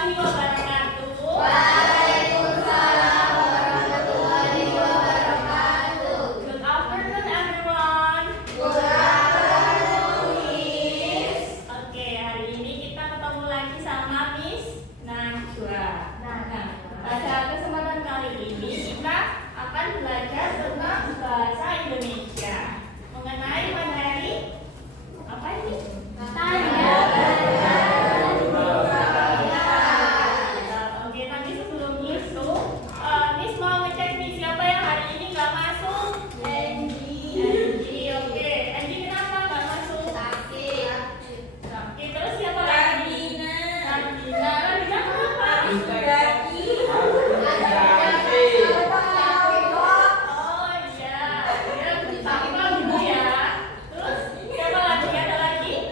warahmatullahi wabarakatuh. Waalaikumsalam warahmatullahi wabarakatuh. Good afternoon, everyone. Good afternoon, Miss. Oke, hari ini kita ketemu lagi sama Miss Najwa. Pada kesempatan kali ini kita akan belajar tentang bahasa Indonesia mengenai materi apa ini? Tanda Oke, tapi sebelum itu, Miss mau ngecek nih siapa yang hari ini nggak masuk? Angie, oke. Angie kenapa nggak masuk? Oke, terus siapa lagi? Radina kenapa? Oh iya, dia sama dulu ya. Terus siapa lagi? Ada lagi?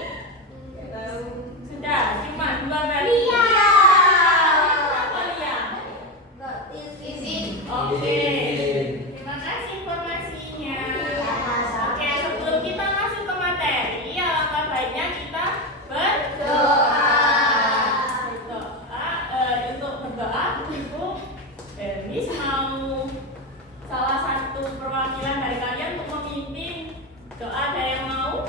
Sudah, cuma dua kali. Kenapa Lia? Oke, terima kasih informasinya. Oke, sebelum kita masuk ke materi, alangkah baiknya kita berdoa. Untuk berdoa, itu Miss mau salah satu perwakilan dari kalian untuk memimpin doa. Ada yang mau?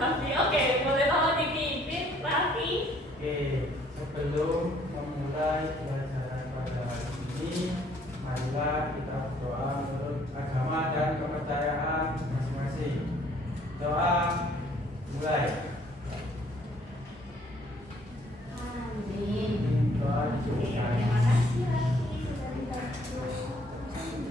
Raffi, oke, boleh tolong dipimpin, Raffi. Oke, sebelum memulai pelajaran pada hari ini, marilah kita berdoa menurut agama dan kepercayaan masing-masing. Doa mulai. Doa Oke, dimulai. terima kasih Raffi sudah dibantu.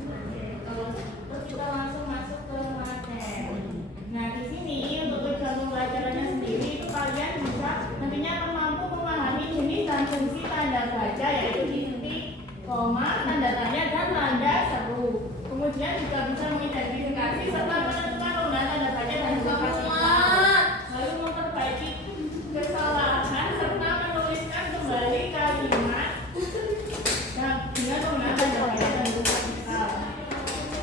Oke, kalau gitu kita langsung masuk ke materi. Nah, di sini untuk tujuan pembelajarannya sendiri itu kalian bisa nantinya akan mampu memahami jenis dan fungsi tanda baca, yaitu titik, koma, tanda tanya, dan tanda seru. Kemudian juga bisa mengidentifikasi serta menentukan penggunaan tanda baca dan juga kata, lalu memperbaiki kesalahan serta menuliskan kembali kalimat dengan penggunaan tanda baca dan juga kata.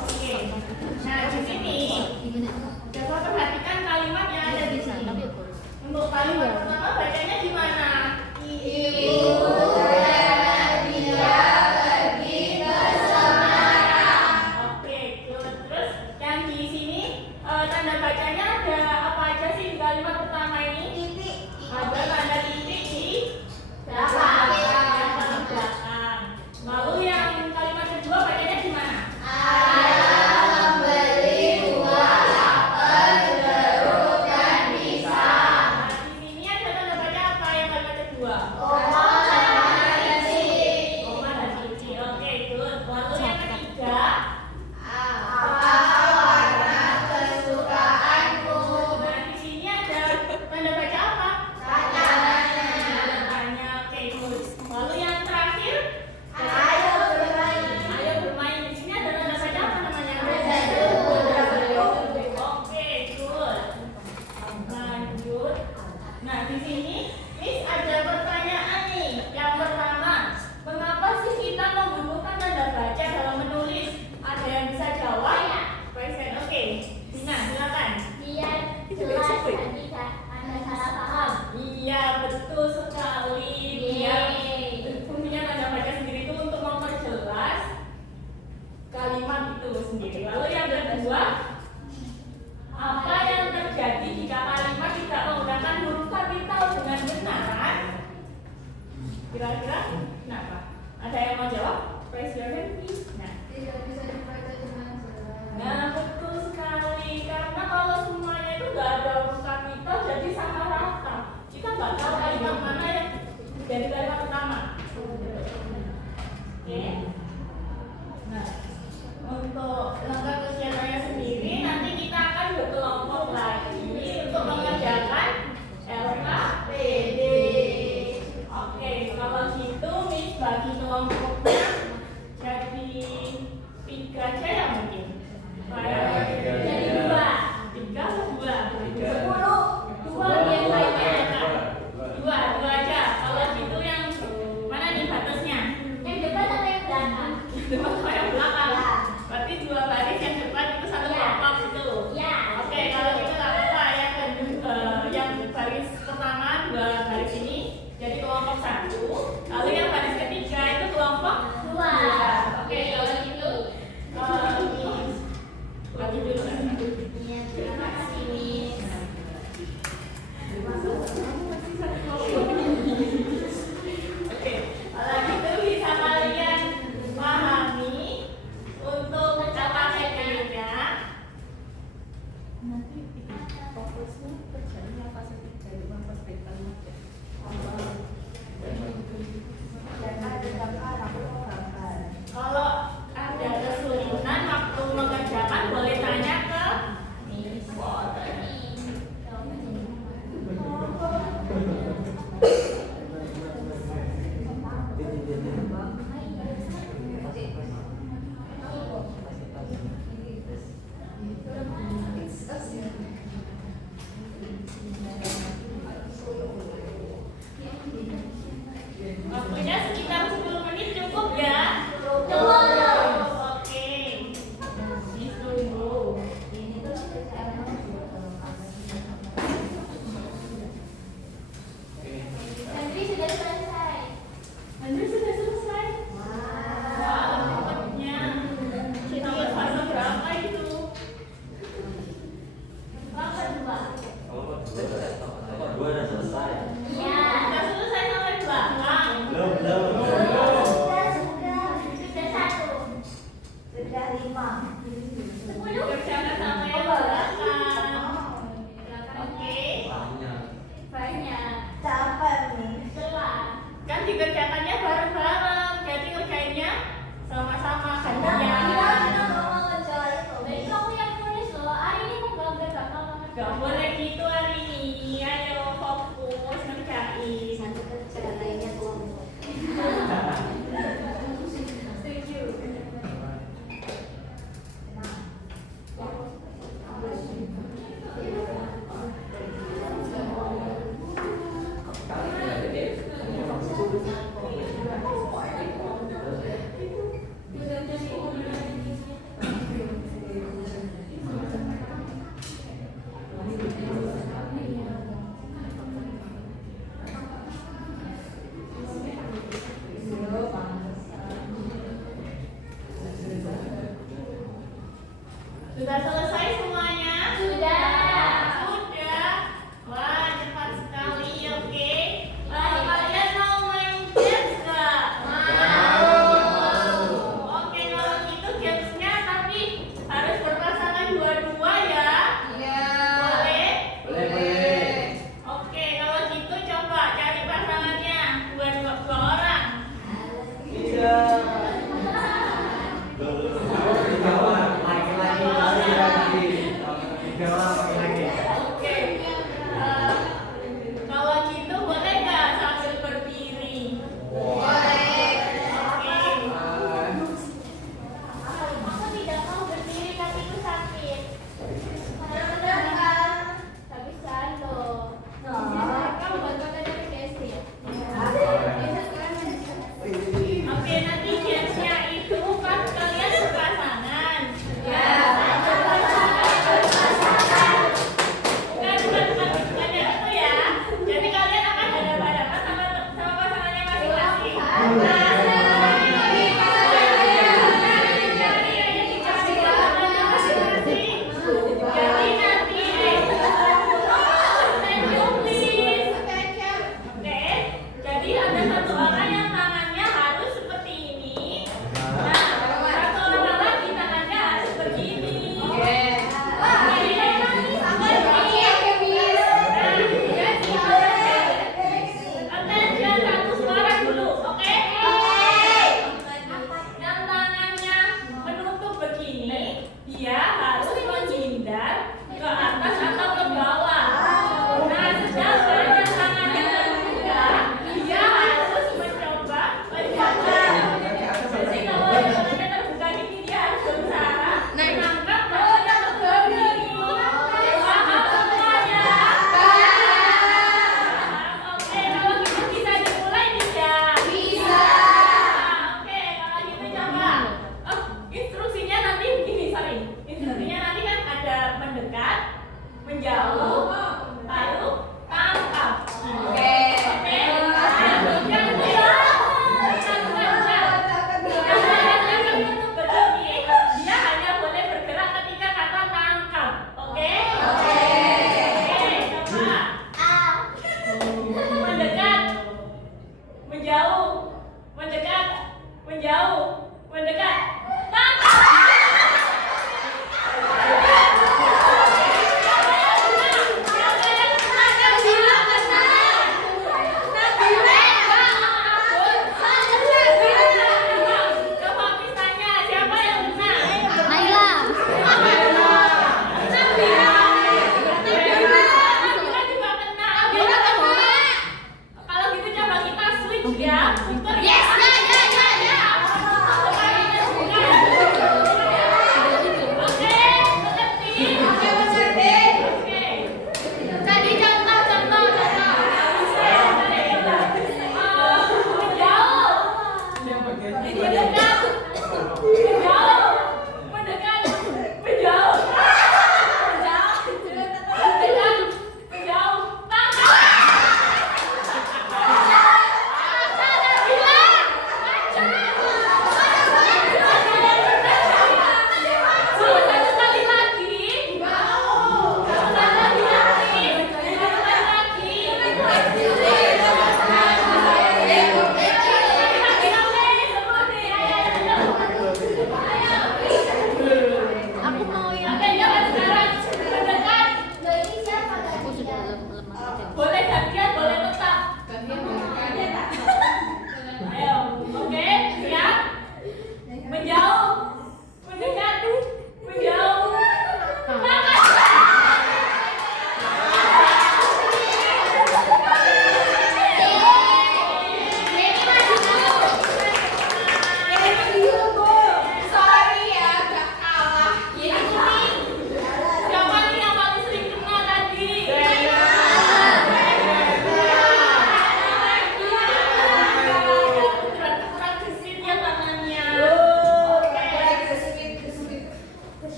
Oke, nah di sini coba perhatikan kalimat yang ada di sini. Untuk kalimat pertama bacanya gimana? Oke, good. Terus yang di sini tanda bacanya ada apa aja sih di kalimat pertama ini? Ada tanda titik di belakang. Lalu yang kalimat kedua bacanya gimana? Nah, di sini ada tanda baca apa yang kalimat kedua? Koma dan titik. Oke, good. Lalu yang ketiga, nah di sini ada tanda baca apa? Tanda tanya. Oke, good. Lalu yang terakhir, ayo bermain. Di sini ada tanda baca apa namanya? Oke, good. Lanjut. Nah, di sini Miss ada pertanyaan nih. Yang pertama, mengapa sih kita membutuhkan tanda baca dalam menulis? Ada yang bisa jawab? Present. Oke. Dina, silakan. Iya, betul sekali. Biar fungsinya tanda baca sendiri itu untuk memperjelas kalimat itu sendiri. Lalu yang kedua, apa yang terjadi jika kalimat tidak menggunakan huruf kapital dengan benar? Kira-kira kenapa? Ada yang mau jawab? Raise your hand, please. Nah, betul sekali. Karena kalau semuanya itu nggak ada huruf kapital, jadi sama rata. Kita nggak tahu kalimat mana yang jadi kalimat pertama. Oke. Nah, untuk langkah kegiatannya sendiri, nanti kita akan berkelompok lagi untuk mengerjakan LKPD. Oke, kalau gitu Miss bagi kelompoknya jadi 3 aja ya mungkin. Jadi 2. 3 atau 2? 2 biasanya. 2 aja. Kalau gitu yang mana nih batasnya? Yang depan atau yang belakang? Depan atau yang belakang? Berarti 2 baris, yang depan itu 1 kelompok itu. Oke, kalau gitu nggak apa-apa. Yang baris pertama 2 baris ini Jadi kelompok 1, lalu yang baris ketiga itu kelompok 2. Oke, kalau gitu Miss lagi dulu. Iya, terima kasih, Miss. Oke, kalau gitu bisa kalian pahami untuk cara kerjanya. Nanti fokusnya kerjanya apa sih? Jadi memperbaikkan materi.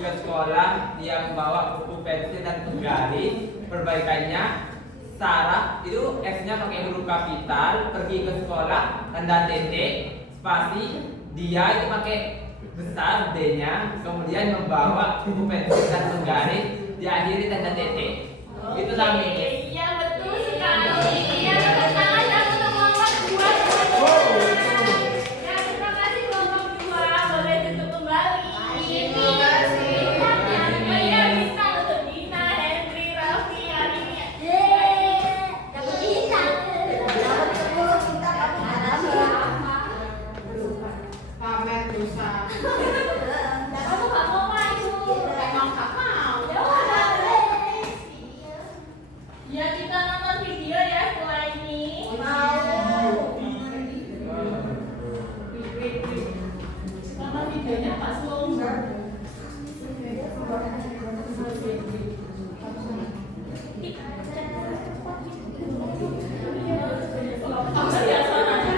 ke sekolah, dia membawa buku, pensil, dan penggaris. Perbaikannya, Sarah itu S-nya pakai huruf kapital, pergi ke sekolah, tanda titik, spasi. Dia itu pakai besar D-nya, kemudian membawa buku, pensil, dan penggaris, diakhiri tanda titik. Itu namanya. Iya betul sekali. Iya tepuk tangan yang untuk kelompok 2. Ya terima kasih kelompok 2. Boleh duduk kembali. Terima kasih. Ya bisa untuk Dina, Henry, Raffi, Arini. Dapat bintang. Dapat 10 bintang kamu ada berapa? Pamer dosa. Kamu gak mau maju. Emang gak mau. Ya udah. Ya kita nonton video ya setelah ini. Nonton videonya Pak Sung. Apa ya soalnya?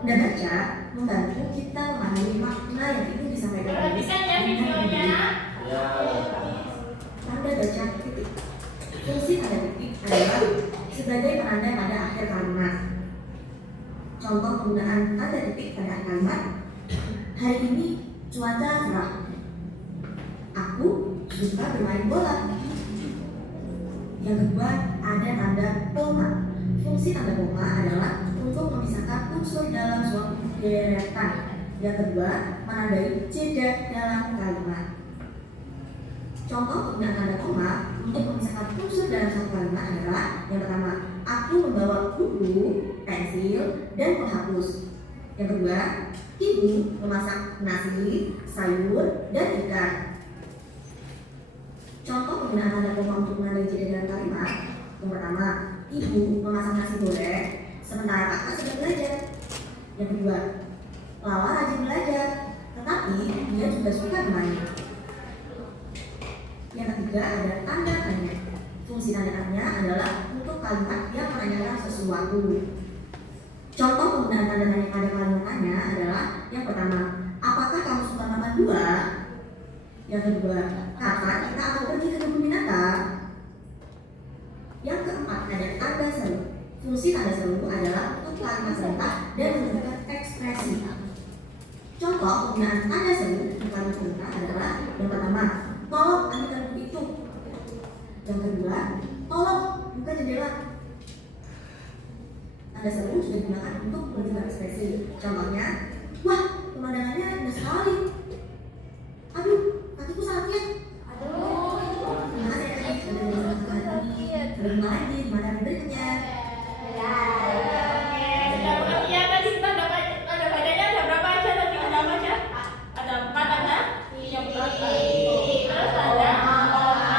Dan baca membantu kita memahami makna yang itu disampaikan. Perhatikan ya videonya. Tanda baca titik. Fungsi tanda titik adalah sebagai penanda pada akhir kalimat. Contoh penggunaan tanda titik pada akhir kalimat. Hari ini cuaca cerah. Aku suka bermain bola. Yang kedua ada tanda koma. Fungsi tanda koma adalah untuk memisahkan unsur dalam suatu deretan. Yang kedua, menandai jeda dalam kalimat. Contoh penggunaan tanda koma untuk memisahkan unsur dalam satu kalimat adalah yang pertama, aku membawa buku, pensil, dan penghapus. Yang kedua, ibu memasak nasi, sayur, dan ikan. Contoh penggunaan tanda koma untuk menandai jeda dalam kalimat. Yang pertama, ibu memasak nasi goreng, sementara kakak sedang belajar. Yang kedua, Lala rajin belajar, tetapi dia juga suka bermain. Yang ketiga ada tanda tanya. Fungsi tanda tanya adalah untuk kalimat yang menanyakan sesuatu. Contoh penggunaan tanda tanya pada kalimat tanya adalah yang pertama, apakah kamu suka makan buah? Yang kedua, kapan kita akan pergi ke kebun binatang? Yang keempat ada tanda seru. Fungsi tanda seru adalah untuk kalimat serentak dan menunjukkan ekspresi. Contoh penggunaan tanda seru untuk kalimat serentak adalah yang pertama, tolong ambilkan buku itu. Yang kedua, tolong buka jendela. Tanda seru sudah digunakan untuk menunjukkan ekspresi. Contohnya, wah pemandangannya indah sekali. Aduh, kakiku sakit. Terima kasih adik. Berjumpa lagi di materi berikutnya. Iya tadi kita ada bacanya ada berapa aja tadi ada apa aja? Ada 4 ada? Yang pertama. Terus ada koma,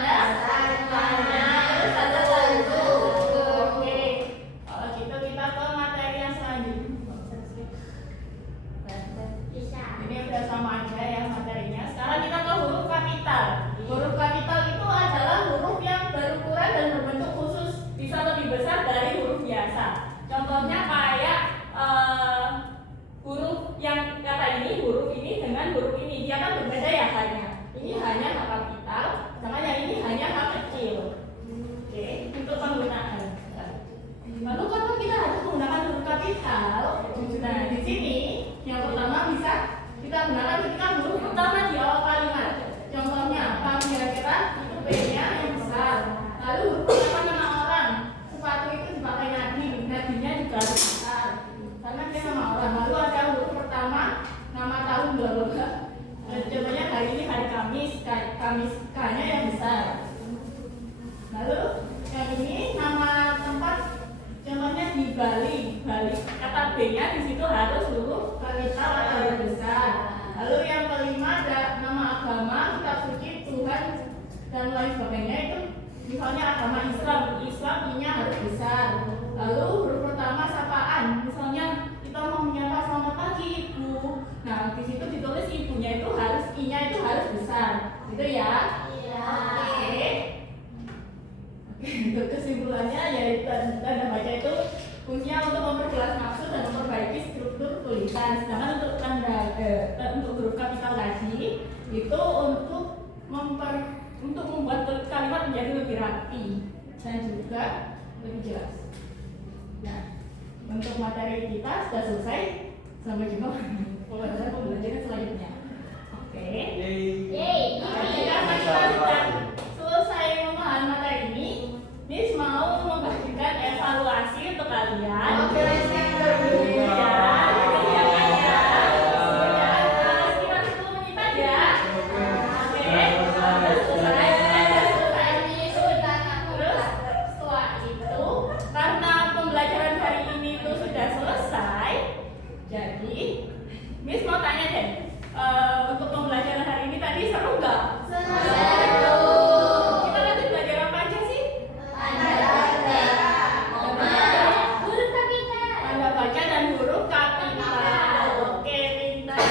ada tanda, terus ada lalu. Oke. Kalau gitu kita ke materi yang selanjutnya. Ini udah sama aja ya materinya. Sekarang kita ke huruf kapital. Huruf kapital itu adalah huruf yang berukuran dan berbentuk khusus, bisa lebih besar dari huruf biasa. Contohnya kayak huruf yang kata ini, huruf ini dengan huruf ini, dia kan berbeda ya hanya. Ini hanya H kapital, sedangkan yang ini hanya H kecil. Oke, untuk penggunaan. Lalu kalau kita harus menggunakan huruf kapital, nah di sini yang pertama bisa kita gunakan ketika huruf pertama di awal kalimat. Contohnya apa? Kira-kira itu B-nya yang besar. Lalu huruf pertama nama orang. Sepatu itu dipakai Nadi, Nadinya juga harus besar karena dia nama orang. Lalu ada huruf pertama nama tahun bla bla bla. Contohnya hari ini hari Kamis, Kamis K-nya yang besar. Lalu yang ini nama tempat, contohnya di Bali, Bali. Kata B-nya di situ harus huruf kapital atau huruf besar. Lalu yang kelima ada nama agama, kitab suci, Tuhan dan lain sebagainya itu misalnya agama Islam, Islam I-nya harus besar. Lalu huruf pertama sapaan. Misalnya kita mau menyapa selamat pagi ibu. Nah di situ ditulis ibunya itu harus i-nya itu harus besar, gitu ya. Iya. Oke. Untuk kesimpulannya yaitu tanda baca itu fungsinya untuk memperjelas maksud dan memperbaiki struktur tulisan. Sedangkan untuk untuk huruf kapital tadi itu untuk membuat kalimat menjadi lebih rapi dan juga lebih jelas. Nah, untuk materi kita sudah selesai. Sampai jumpa pembelajaran selanjutnya. Oke. Yeay. Jika kita sudah selesai memahami materi ini, Miss mau membagikan evaluasi untuk kalian. Oke, Ya, kerjakan ya. Kerjakan sekitar 10 menitan ya. Oke. Selesai. Terus setelah itu, karena pembelajaran hari ini itu sudah selesai, jadi Miss mau tanya deh, untuk pembelajaran hari ini tadi seru nggak? Kita nanti belajar apa aja sih? Tanda baca dan huruf kapital. Oke, pintar.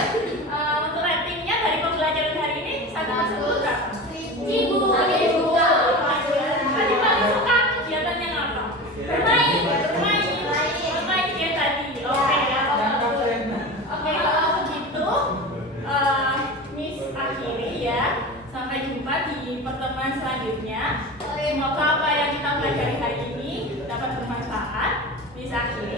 Untuk ratingnya dari pembelajaran hari ini 1 ke 10 berapa? 1000. Tadi paling suka kegiatan yang apa? Bermain dia tadi. Oke, oke, kalau begitu Miss akhiri ya. Sampai jumpa di pertemuan selanjutnya. Semoga apa yang kita pelajari hari ini dapat bermanfaat. Miss akhiri.